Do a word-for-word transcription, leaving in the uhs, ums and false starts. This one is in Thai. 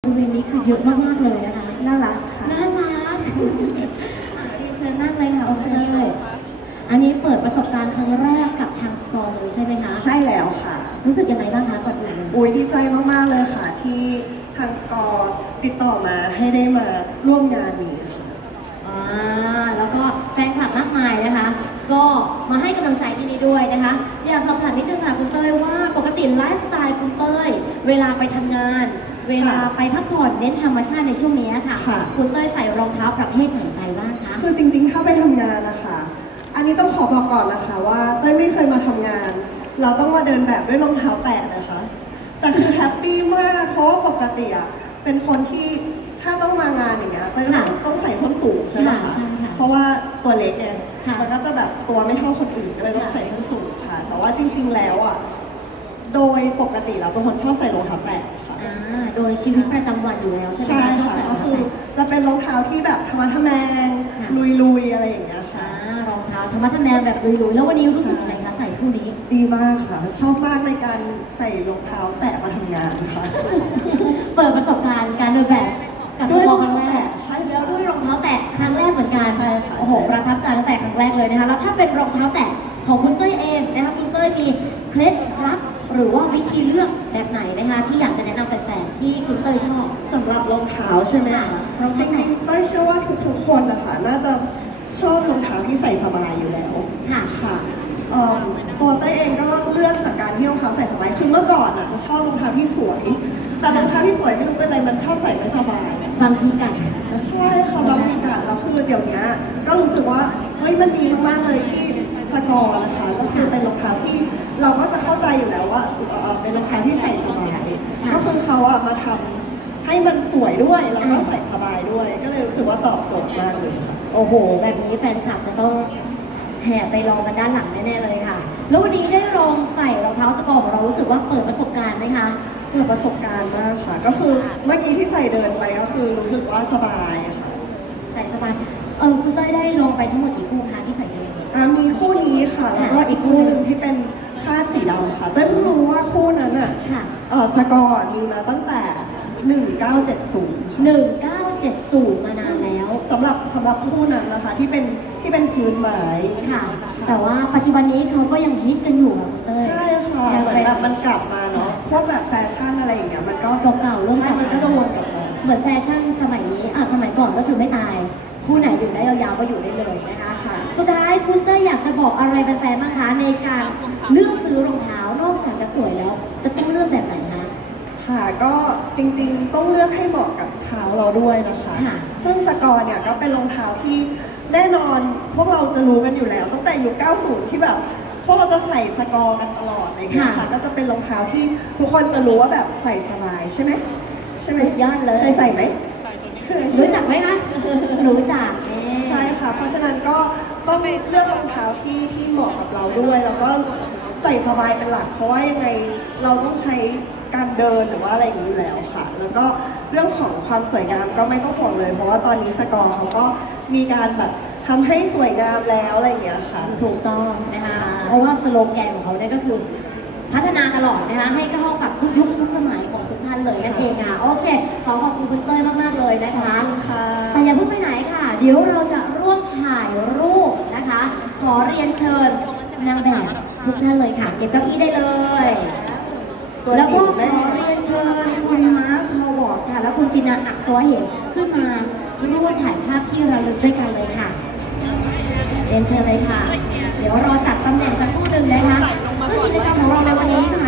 บริเวณนี้คือเยอะมากๆเลยนะคะน่ารักค่ะน่ารักอ่ะเรียนเชิญนั่งเลยค่ะโอเคเลยอันนี้เปิดประสบการณ์ครั้งแรกกับทางสกอร์เลยใช่ไหมคะใช่แล้วค่ะรู้สึกยังไงบ้างคะก่อนอื่นเลยอุ้ยดีใจมากๆเลยค่ะ ที่ทางสกอร์ติดต่อมาให้ได้มาร่วมงานนี้ค่ะอ่าแล้วก็แฟนคลับมากมายนะคะ ก็มาให้กำลังใจที่นี่ด้วยนะคะ อยากสอบถามนิดนึงค่ะคุณเต้ยว่าปกติไลฟ์สไตล์คุณเต้ยเวลาไปทำงาน เวลาไปพักผ่อนเน้นธรรมชาติในช่วงนี้ค่ะค่ะคุณเต้ยใส่รองเท้าประเภทไหนไปบ้างคะคือจริงๆ ถ้าไปทำงานนะคะ อันนี้ต้องขอบอกก่อนนะคะว่าเต้ยไม่เคยมาทำงาน เราต้องมาเดินแบบด้วยรองเท้าแตะเลยค่ะ แต่คือแฮปปี้มาก เพราะว่าปกติอ่ะเป็นคนที่ถ้าต้องมางานอย่างเงี้ยเต้ยก็ต้องต้องใส่ส้นสูงใช่ไหมค่ะคะใช่ค่ะเพราะว่าตัวเล็กไงค่ะมันก็จะแบบตัวไม่เท่าคนอื่นก็เลยต้องค่ะใส่ส้นสูงค่ะ แต่ว่าจริง ๆ แล้วอ่ะโดยปกติเราเป็นคนชอบใส่รองเท้าแตะค่ะอ่าโดยชีวิตประจำวันอยู่แล้วใช่ไหมใช่คะชอบค่ะใส่รก็องเท้าคือแตะจะเป็นรองเท้าที่แบบธรรมะทะแมงค่ะลุยๆอะไรอย่างเงี้ยค่ะอ่ารองเท้าธรรมะทะแมงแบบลุยๆแล้ววันนี้รู้สึกยังไงคะใส่คู่นี้ดีมากค่ะ ชอบมากในการใส่รองเท้าแตะมาทำงานค่ะเปิดประสบการณ์การเดินแบบกับด้วยสรปออง ร์ครั้งเท้าแรแตะกใช่ค่ะแล้วด้วยรองเท้าแตะครั้งแรกเหมือนกันใช่ค่ะโอ้โหใช่ประทับใจตั้งแต่ครั้งแรกเลยนะคะแล้วถ้าเป็นรองเท้าแตะของคุณเต้ยเองนะคะคุณเต้ยมีเคล็ดลับหรือว่าวิธีเลือกแบบไหนนะคะที่อยากจะแนะนำแฟนๆที่คุณเต้ยชอบสำหรับรองเท้าใช่ไหมคะค่ะรองจเท้าแตะริงๆเต้ยเชื่อว่าทุกๆคนนะคะน่าจะชอบรองเท้าที่ใส่สบายอยู่แล้วค่ะค่ะเอิ่มตัวเต้ยเองก็เลือกจากการที่รองเท้าใส่สบายคือเมื่อก่อนอ่ะจะชอบรองเท้าที่สวย แต่รองเท้าที่สวยไม่รู้เป็นอะไรมันชอบใส่ไม่สบายบางทีกันใช่ค่ะบางทีกันแล้วคือเดี๋ยวนี้ก็รู้สึกว่าเฮ้ยมันดีมากๆเลยที่สกอร์นะคะก็คือเป็นรองเท้าที่เราก็จะเข้าใจอยู่แล้วว่าเอ่อเป็นรองเท้าที่ใส่สบายก็คือเขาอะมาทำให้มันสวยด้วยแล้วก็ใส่สบายด้วย ก็เลยรู้สึกว่าตอบโจทย์มากเลยค่ะโอ้โห แบบนี้แฟนคลับจะต้องแห่ไปลองกันด้านหลังแน่ๆเลยค่ะ แล้ววันนี้ได้ลองใส่รองเท้าสกอร์ของเรารู้สึกว่าเปิดประสบการณ์ไหมคะเปิดประสบการณ์มากค่ะ ก็คือเมื่อกี้ที่ใส่เดินไปก็คือรู้สึกว่าสบายค่ะใส่สบาย เออคุณเต้ยได้ลองไปทั้งหมดกี่คู่คะที่ใส่เดินอ่ะมีคู่นี้ค่ะ แล้วก็อีกคู่หนึ่งที่เป็นคาดสีดำค่ะเต้ยเพิ่งรู้ว่าคู่นั้นอ่ะค่ะเออสกอร์มีมาตั้งแต่ หนึ่งเก้าเจ็ดศูนย์ ค่ะหนึ่งเก้าเจ็ดศูนย์มานานแล้วสำหรับสำหรับคู่นั้นนะคะที่เป็นที่เป็นพื้นไม้ค่ะ แต่ว่าปัจจุบันนี้เขาก็ยังฮิตกันอยู่ค่ะคุณเต้ยใช่ค่ะยังเหมือนเป็นแบบมันกลับมาเนาะพวกแบบแฟชั่นอะไรอย่างเงี้ยมันก็เก่าๆเริ่มกใช่ลับมันก็จะวนกลับมาเหมือนแฟชั่นสมัยนี้อ่ะสมัยก่อนก็คือไม่ตาย คู่ไหนอยู่ได้ยาวๆก็อยู่ได้เลยนะคะค่ะสุดท้ายคุณเต้ยอยากจะบอกอะไรแฟนๆบ้างคะในการเลือกซื้อรองเท้านอกจากจะสวยแล้ว จะต้องเลือกแบบไหนคะค่ะก็จริงๆต้องเลือกให้เหมาะกับเท้าเราด้วยนะคะค่ะซึ่งสกอร์เนี่ยก็เป็นรองเท้าที่แน่นอนพวกเราจะรู้กันอยู่แล้ว ตั้งแต่ยุคเก้าสิบที่แบบ พวกเราจะใส่สกอร์กันตลอดอะไรอย่างเงี้ยค่ะก็จะเป็นรองเท้าที่ทุกคนจะรู้ว่าแบบใส่สบายใช่ไหมใช่ไหมสุดยอดเลยเคยใส่ไหมเคยรู้จักไหมคะ รู้จักแน่ใช่ค่ะ เพราะฉะนั้นก็ต้องเลือกรองเท้าที่ที่เหมาะกับเราด้วย แล้วก็ใส่สบายเป็นหลัก เพราะว่ายังไงเราต้องใช้การเดินหรือว่าอะไรอย่างนี้อยู่แล้วค่ะ แล้วก็เรื่องของความสวยงามก็ไม่ต้องห่วงเลย เพราะว่าตอนนี้สกอร์เขาก็มีการแบบทำให้สวยงามแล้วอะไรอย่างเงี้ยค่ะถูกต้องนะคะใช่เพราะว่าสโลแกนของเขาเนี่ยก็คือ พัฒนาตลอดนะคะให้เข้ากับทุกยุคทุกสมัยของทุกท่านเลยนั่นเองค่ะโอเค ขอขอบคุณคุณเต้ยมากๆเลยนะคะค่ะแต่อย่าเพิ่งไปไหนค่ะ เดี๋ยวเราจะร่วมถ่ายรูปนะคะ ขอเรียนเชิญนางแบบทุกท่านเลยค่ะ เก็บเก้าอี้ได้เลยตัวแล้วจริก็งขแม่อเรียนเชิญคุณมาร์คฮาวอร์สค่ะ และคุณจินาอักษวเหมขึ้นมาร่วมถ่ายภาพที่ระลึกด้วยกันเลยค่ะ เรียนเชิญเลยค่ะ เดี๋ยวรอจัดตำแหน่งสักครู่หนึ่งนะคะ ซึ่งกิจกรรมของเราในวันนี้ค่ะ